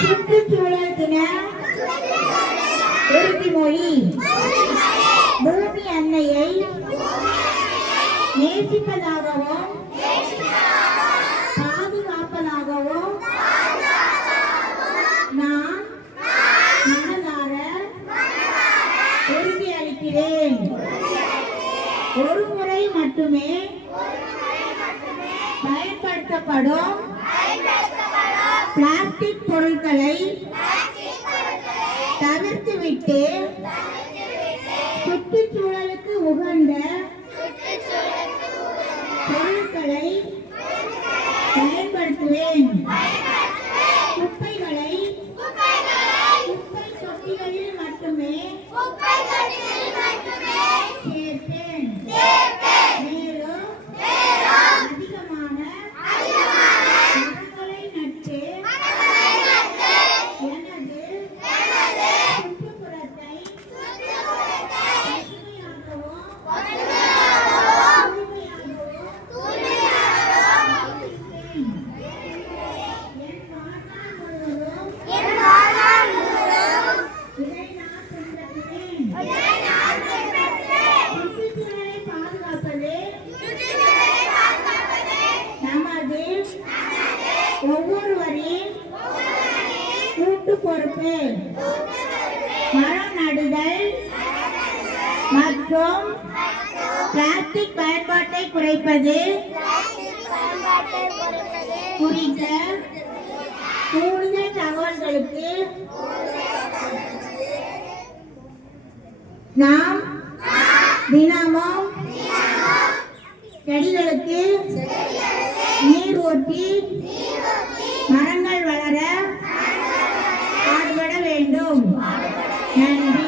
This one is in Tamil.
சுற்றுச்சூழல் தின உறுதிமொழி. பூமி அன்னையை நேசிப்பதாகவும் பாதுகாப்பதாகவும் நான் மனதார உறுதியளிக்கிறேன். ஒரு முறை மட்டுமே பயன்படுத்தப்படும் பிளாஸ்டிக் பொருட்களை தவிர்த்துவிட்டு சுற்றுச்சூழலுக்கு உகந்த பொருட்களை பயன்படுத்துவேன். குப்பைகளை குப்பை தொட்டிகளில் மட்டுமே சேர்ப்பேன். மேலும் அதிகமான மரங்களை நட்டு எனது சுற்றுப்புறத்தை ஒவ்வொருவரின் கூட்டு பொறுப்பு. மரம் நடுதல் மற்றும் பிளாஸ்டிக் பயன்பாட்டை குறைப்பது குறித்த கூடுதல் தகவல்களுக்கு நாம் தினமும் செடிகளுக்கு நீர் ஊற்றி மரங்கள் வளர பாடுபட வேண்டும். நன்றி.